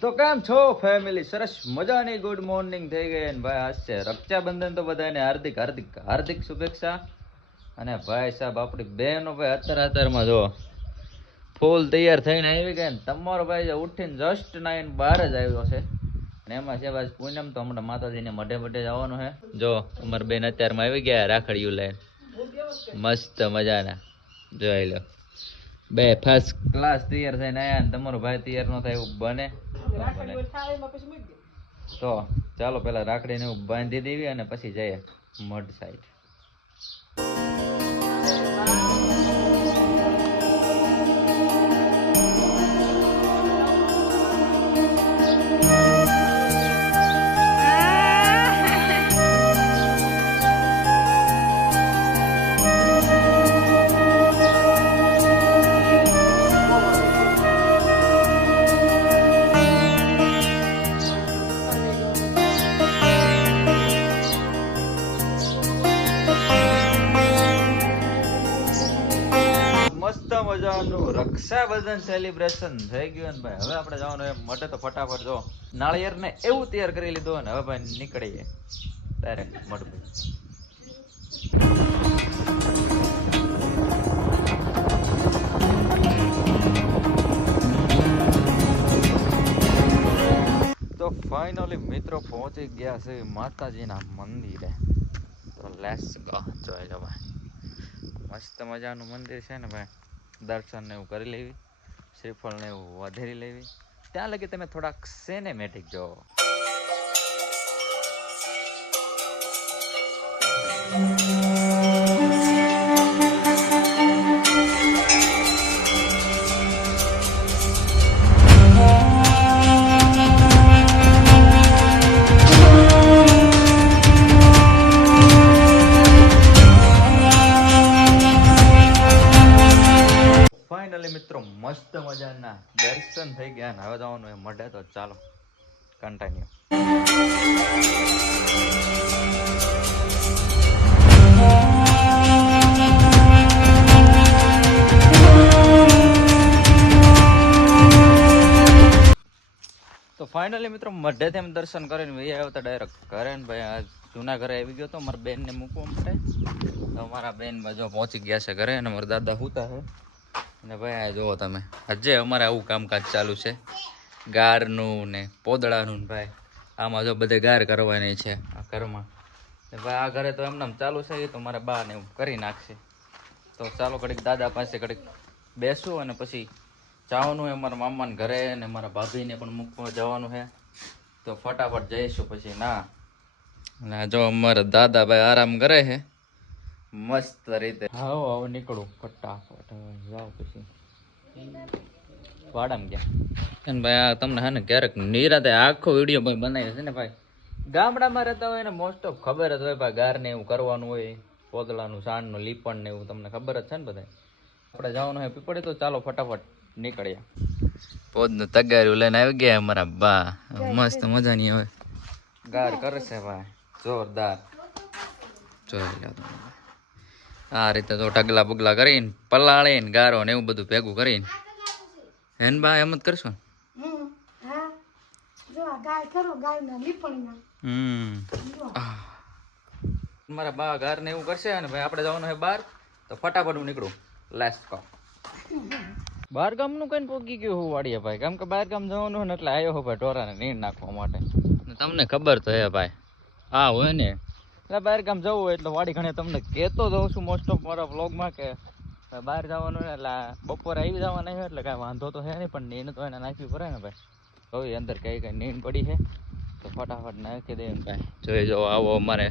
તો કેમ છો ફેમિલી સરસ મજાની ગુડ મોર્નિંગ થઈ ગઈ અને ભાઈ આજ છે રક્ષાબંધન તો બધાને હાર્દિક હાર્દિક હાર્દિક શુભેચ્છા. અને ભાઈ સાહેબ, આપણી બહેનો ભાઈ અત્યારે અત્યારમાં જો ફૂલ તૈયાર થઈને આવી ગયા ને તમારો ભાઈ ઉઠીને જસ્ટ નાઈને બહાર જ આવ્યો છે. અને એમાં છે ભાઈ પૂનમ તો હમણાં માતાજીને મઢે મઢે જવાનું છે. જો, અમારા બેન અત્યારમાં આવી ગયા રાખડીયું લઈને. મસ્ત મજાના. જોઈ લો. બે ફર્સ્ટ ક્લાસ તૈયાર થઈને આયા ને તમારો ભાઈ તૈયાર ન થાય એવું બને. તો ચાલો પેલા રાખડીને એવું બાંધી દેવી અને પછી જઈએ મઢ સાઈડ રક્ષાબંધન સેલિબ્રેશન થઈ ગયું ને ભાઈ, હવે આપણે જવાનું એમ મટે તો ફટાફટ જો. નાળિયેર ને એવું તૈયાર કરી લીધું ને હવે ભાઈ નીકળીએ. ડાયરેક્ટ મઢ તો ફાઇનલી મિત્રો પહોંચી ગયા છે માતાજીના મંદિરે. તો લેટ્સ ગો જોઈ લો ભાઈ. મસ્ત મજાનું મંદિર છે ને ભાઈ. દર્શન ને એવું કરી લેવી શ્રીફળને એવું વધેરી લેવી. ત્યાં લગી તમે થોડાક સિનેમેટિક જો. ફાઇનલી મઢે તો ચાલો કન્ટિન્યુ તો ફાઇનલી મિત્રો, મઢેથી એમ દર્શન કરીને ભાઈ આવ્યો તો ડાયરેક્ટ ઘરે ને ભાઈ, આ જૂના ઘરે આવી ગયો હતો મારા બેનને મૂકવા માટે. તો મારા બેન બાજુ પહોંચી ગયા છે ઘરે અને મારા દાદા હુતા છે. અને ભાઈ, આ જુઓ તમે, આજે અમારે આવું કામકાજ ચાલુ છે. ગારનું ને પોદળાનું ને ભાઈ. આમાં જો બધે ગાર કરવાની છે આ ઘરમાં. ભાઈ આ ઘરે તો એમને ચાલુ છે, એ તો મારા બા ને કરી નાખશે. તો ચાલો ઘડીક દાદા પાસે ઘડીક બેસું અને પછી જવાનું છે મારા મામાને ઘરે ને મારા ભાભીને પણ મૂકવા જવાનું છે તો ફટાફટ જઈશું પછી, ના. અને આ જો અમારા દાદા ભાઈ આરામ કરે છે મસ્ત રીતે. હા આવો નીકળું. ફટાફટ, હવે જાઓ પછી. વાડામાં ગયા. અને ભાઈ આ તમને હે ને ક્યારેક નિરાતે આખો વીડિયો ભાઈ બનાવ્યો છે ને ભાઈ. ગામડામાં રહેતા હોય ને મોસ્ટ ઓફ ખબર જ હોય ભાઈ ગાર ને એવું કરવાનું હોય પોદલાનું સાણનું લીપણ ને એવું તમને ખબર જ છે ને બધા આપણે જવાનું હોય પીપળે તો ચાલો ફટાફટ નીકળ્યા પોદનું તગાર્યું લઈને આવી ગયા અમારા બા. મસ્ત મજાની હવે. ગાર કરશે ભાઈ. જોરદાર. જોઈ લો આ રીતે તો ઢગલા બગલા કરીને પલાળીને ગારો ને એવું બધું ભેગું કરીને હેન બા એમ જ કરશો. જો મારા બા ઘર ને એવું કરશે અને ભાઈ આપણે જવાનું છે બહાર તો ફટાફટ હું નીકળું. લાસ્ટ કો બહાર ગામનું કઈ પોગી ગયું હું વાડીએ ભાઈ. કેમ કે બહાર ગામ જવાનું હોય ને એટલે આવ્યો હો ભાઈ ઢોરાને નીર નાખવા માટે. તમને ખબર તો હે ભાઈ હા હોય ને. એટલે બહાર ગામ જવું હોય એટલે વાડી ઘણે તમને કહેતો જઉં છું મોસ્ટ ઓફ મારા વ્લોગમાં કે બહાર જવાનું એટલે બપોરે આવી જવાના છે એટલે કાંઈ વાંધો તો છે નહીં, પણ નીણ તો એને નાખવી પડે ને ભાઈ. હવે અંદર કઈ કઈ નીણ પડી છે, તો ફટાફટ નાખી દે એમ ભાઈ. જોઈ જો આવો અમારે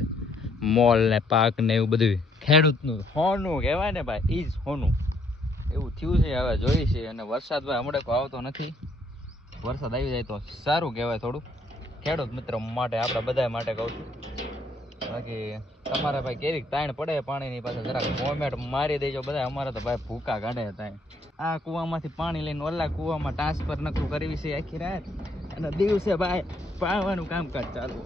મોલ ને પાક ને એવું બધું. ખેડૂતનું હોનું કહેવાય ને ભાઈ, ઈ જ હોનું. એવું થયું છે, હવે જોઈ છે. અને વરસાદ ભાઈ હમણાં કોઈ આવતો નથી. વરસાદ આવી જાય તો સારું કહેવાય થોડું. ખેડૂત મિત્ર માટે, આપણા બધા માટે કહું છું. બાકી તમારે ભાઈ કેવી તાણ પડે પાણીની પાસે જરાક મોમેન્ટ મારી દેજો બધા અમારે તો ભાઈ ભૂકા કાઢે તાઈ આ કૂવામાંથી પાણી લઈને ઓલા કૂવામાં ટ્રાન્સફર નક્કું કરવી છે આખી રાત. અને દિવસે ભાઈ પાવાનું કામકાજ ચાલુ.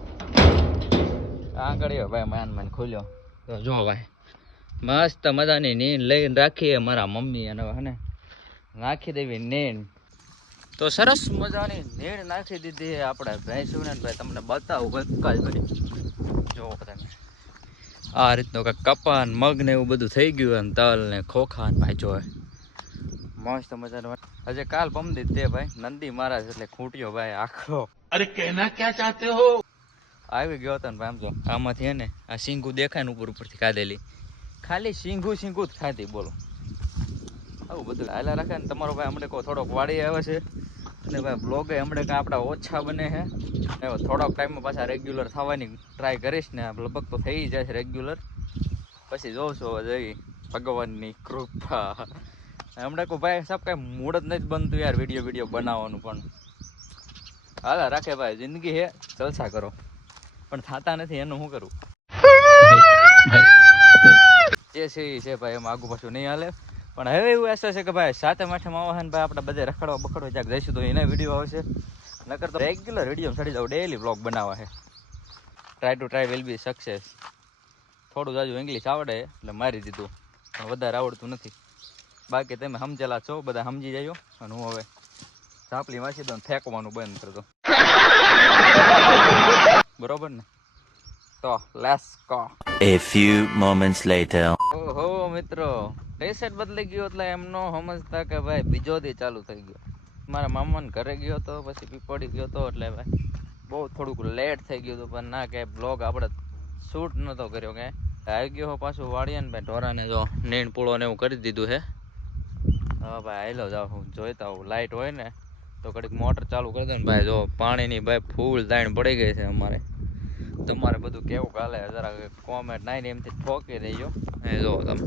આંગળીઓ ભાઈ માન માન ખોલ્યો. તો જો ભાઈ, મસ્ત મજાની નીંદ લઈને રાખીએ મારા મમ્મી અને હને. નાખી દેવી નીંદ. તો સરસ મજાની નીણ નાખી દીધી આપણે ભેંસુને ભાઈ તમને બતાવું બકાલ ભાઈ જુઓ તમે આ રીતનો કાંઈક કપાન મગ ને એવું બધું થઈ ગયું અને તલ ને ખોખા ને ભાઈ જોવે. મસ્ત મજાનું હજે કાલ પમદી તે ભાઈ નંદી મહારાજ એટલે ખૂટ્યો ભાઈ આખો અરે કહેના ક્યાં ચાહતે હો? આવી ગયો હતો ને ભાઈ જો આમાંથી હે આ સિંગુ દેખાય ને ઉપર ઉપરથી ખાધેલી. ખાલી સિંગુ સિંગુ જ ખાધી બોલો. આવું બધું હાલા રાખે ને તમારો ભાઈ અમને કહો થોડોક વાળી આવે છે. અને ભાઈ બ્લોગે હમણાં કાંઈ આપણા ઓછા બને છે થોડાક થોડોક ટાઈમમાં પાછા રેગ્યુલર થવાની ટ્રાય કરીશ ને લગભગ તો થઈ જાય છે રેગ્યુલર પછી જોઉં છું હવે જઈ ભગવાનની કૃપા. હમણાં કહું ભાઈ સાહેબ કાંઈ મૂડ જ નથી બનતું યાર વીડિયો વીડિયો બનાવવાનું પણ. હાલા રાખે ભાઈ જિંદગી હે જલસા કરો. પણ થતા નથી એનું શું કરું? જે છે એ છે ભાઈ એમાં આગુ પાછું નહીં હાલે. પણ હવે એવું આશા છે કે ભાઈ સાતમ, આઠમ આવે ભાઈ આપણે બધે રખડવા બખડવા જ્યાં જઈશું તો એના વીડિયો આવશે. નકર તો રેગ્યુલર વીડિયો ચડી જાવ ડેલી બ્લોગ બનાવવા છે. Try to try will be success થોડું જાજુ ઇંગ્લિશ આવડે, એટલે મારી દીધું. પણ વધારે આવડતું નથી. બાકી તમે સમજેલા છો, બધા સમજી જાયો. અને હું હવે ચાપલી વાંચી દઉં ફેંકવાનું બંધ કરતો બરોબર ને? તો લેસ કો એ ફ્યુ મોમેન્ટ્સ લેટર ઓહો મિત્રો. ટેસેટ બદલી ગયો એટલે એમ નો સમજતા કે ભાઈ બીજો દી ચાલુ થઈ ગયો. મારા મામાને ઘરે ગયો તો પછી પીપળી ગયો તો એટલે ભાઈ બહુ થોડુંક લેટ થઈ ગયું હતું પણ ના કે બ્લોગ આપણે શૂટ નતો કર્યો કે આવી ગયો હો પાછું વાળીએ ને ભાઈ ઢોરાને જો નીણ પૂળો ને એવું કરી દીધું છે. હા ભાઈ આયલો જાવ હું જોઈતા હું લાઇટ હોય ને તો કડીક મોટર ચાલુ કરી દે ને ભાઈ જો પાણીની ભાઈ ફૂલ દાણ પડી ગઈ છે અમારે. તમારે બધું કેવું કાલે જરા કોમેન્ટ નાઈને એમથી ઠોકી દેજો. એ જો તમે.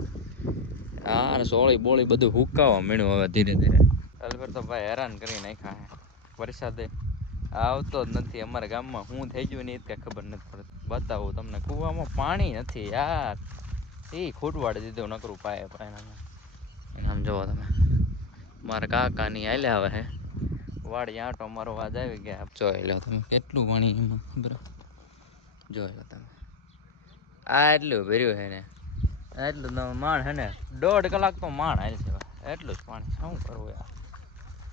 હા સોળી બોળી બધું હુકાવા મીણું હવે ધીરે ધીરે. અલબત્ત તો ભાઈ હેરાન કરી નાખ્યા વરસાદે આવતો જ નથી અમારા ગામમાં. હું થઈ ગયું ને એ જ કાંઈ ખબર નથી પડતી. બતાવું તમને. કૂવામાં પાણી નથી યાર. એ ખૂટવાડી દીધું નકરું પાયે પાયણામાં આમ જોવો તમે. મારા કાકાની હાલે આવે હે. વાડી આંટો મારો વાજ આવી ગયા. જોઈ લો તમે કેટલું પાણી એમાં ખબર? જોઈ તમે. આ એટલું ભર્યું છે ને. એટલું તમે માણ હે ને, દોઢ કલાક તો માણ હાલ છે. એટલું જ પાણી શું કરવું યાર?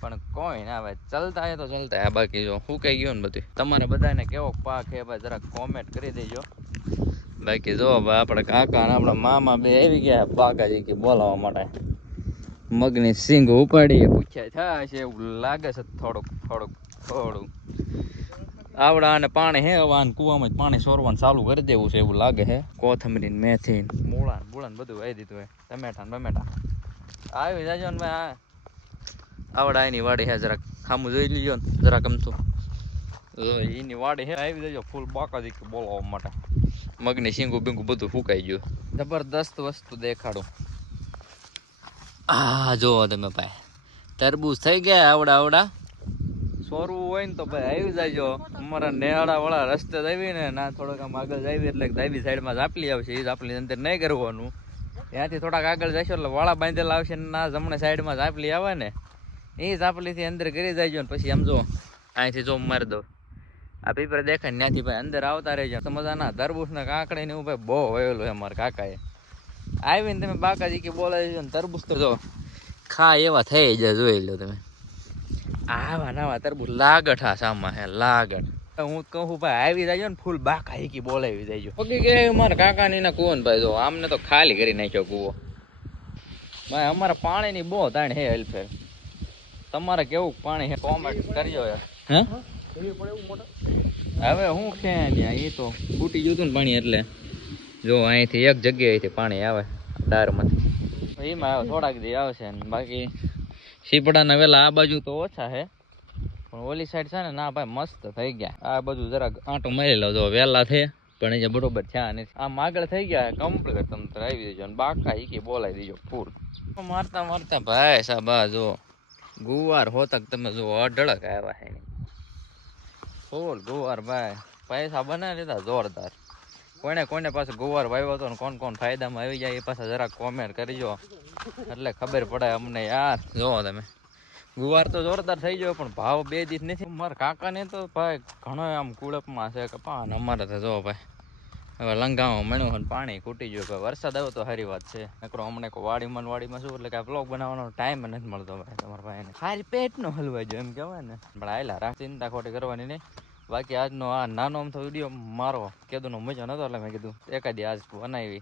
પણ કોઈ ના ભાઈ, ચલતા એ તો ચલતા હે બાકી જો હું કહી ગયું ને બધું તમારે બધાને કેવો પાક છે ભાઈ જરાક કોમેન્ટ કરી દેજો. બાકી જો ભાઈ, આપણે કાકા ને આપણા મામા બે આવી ગયા બાકાજી કે બોલાવવા માટે. મગની સિંગ ઉપાડીએ પૂછ્યા થાય છે એવું લાગે છે થોડુંક થોડુંક થોડું આવડા અને પાણી હે, હવે કુવામાં જ પાણી સોરવાનું ચાલુ કરી દેવું છે એવું લાગે છે કોથમરી મેથી મૂળા મૂળા બધું આવી દીધું હે. ટમેટા ટમેટા આવી જાજો ને ભાઈ આવડા એની વાડી હે, જરાક ખામું જોઈ લીજો ને, જરાક જો એની વાડી હે, આવી જજો, ફૂલ બાકાજી બોલાવવા માટે. મગની શીંગું બીંગું બધું ફૂંકાઈ ગયું. જબરદસ્ત વસ્તુ દેખાડું. આ, જોવો તમે ભાઈ, તરબૂચ થઈ ગયા આવડા આવડા. સોરવું હોય ને તો ભાઈ આવી જાયજો અમારા નેહાળા વાળા રસ્તે જ ને ના થોડોક આમ આગળ જાવી એટલે ડાબી સાઈડમાં ઝાપલી આવશે એ ઝાપલી અંદર નહીં કરવાનું. ત્યાંથી થોડાક આગળ જશો એટલે વાળા બાંધેલા આવશે ને ના જમણે સાઈડમાં ઝાપલી આવે ને એ ઝાપલીથી અંદર કરી જાયજો ને પછી સમજો અહીંથી જો મારી દો આ પેપર દેખાય ત્યાંથી ભાઈ અંદર આવતા રહેજો. મજાના તરબૂચ ને કાંકડી ને એવું ભાઈ બહુ વહેલું છે અમારા કાકાએ. આવીને તમે બાકાજી કે બોલાવી ને તરબૂચ તો જો ખા એવા થઈ જાય, જોઈ લો તમે. આવા નવા તરબૂચ લાગઠ આ સામા હે, લાગઠ. હું કહું ભાઈ, આવી જાય ને, ફૂલ બાકા હીકી બોલાવી જાય ઓકે કે મારા કાકા ની ના ભાઈ, જો આમને તો ખાલી કરી નાખ્યો કુવો. ભાઈ, અમારા પાણીની બહુ તાણ હે હેલ્ફેર તમારે કેવું પાણી હે? કોમેન્ટ કર્યો હવે હું છે ત્યાં એ તો ફૂટી ગયું ને પાણી એટલે. જો, અહીંથી એક જગ્યાએથી પાણી આવે, દારમાંથી. એમાં થોડાક દી આવશે ને સીપડાના વેલા આ બાજુ તો ઓછા છે પણ ઓલી સાઈડ છે ને, ના ભાઈ, મસ્ત થઈ ગયા. આ બાજુ જરાક આંટો મારી લો જો વેલા છે, પણ એ બરોબર છે નથી. આમ આગળ થઈ ગયા કમ્પ્લીટ તમે આવી દેજો અને બાકા ઈકી બોલાવી દેજો ફૂલ. મારતા મારતા ભાઈ સાહેબ આ જો, ગુવાર હોતક તમે જો અઢળક આવ્યા છે ફૂલ ગુવાર, ભાઈ. પૈસા બનાવી લીધા જોરદાર. કોને કોને પાસે ગુવાર વાવ્યો હતો ને કોણ કોણ ફાયદામાં આવી જાય એ પાછા જરાક કોમેન્ટ કરજો એટલે ખબર પડે અમને યાર. જોવો તમે. ગુવાર તો જોરદાર થઈ ગયો, પણ ભાવ બે દિવસ નથી. મારા કાકાને તો ભાઈ ઘણો આમ કુળપમાં છે કપા અને અમારે તો જો ભાઈ. હવે લંગામાં મળ્યું અને પાણી ખૂટી ગયું ભાઈ વરસાદ આવ્યો તો સારી વાત છે. નકરો અમને કોઈ વાડીમાં વાડીમાં શું, એટલે કે બ્લોગ બનાવવાનો ટાઈમ નથી મળતો ભાઈ તમારા ભાઈને. ખાલી પેટનો હલવાઈ જાય એમ કહેવાય ને. પણ આયલા રાખ, ચિંતા ખોટી કરવાની નહીં. બાકી આજનો આ નાનો અમથો વીડિયો મારો કેદુનો મજા નતો એટલે મેં કીધું એકાદી આજ બનાવી.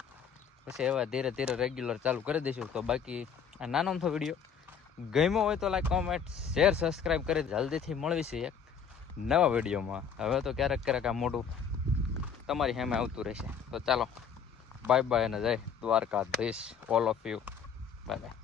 પછી એવા ધીરે ધીરે રેગ્યુલર ચાલુ કરી દઈશું. તો બાકી આ નાનો અમથો વીડિયો ગમ્યો હોય તો લાઈક કોમેન્ટ શેર સબસ્ક્રાઈબ કરી જલ્દીથી મળવીશું એક નવા વિડીયોમાં હવે તો ક્યારેક ક્યારેક આ મોટું તમારી સામે આવતું રહેશે. તો ચાલો બાય બાય અને જય Dwarkadhish all of you bye bye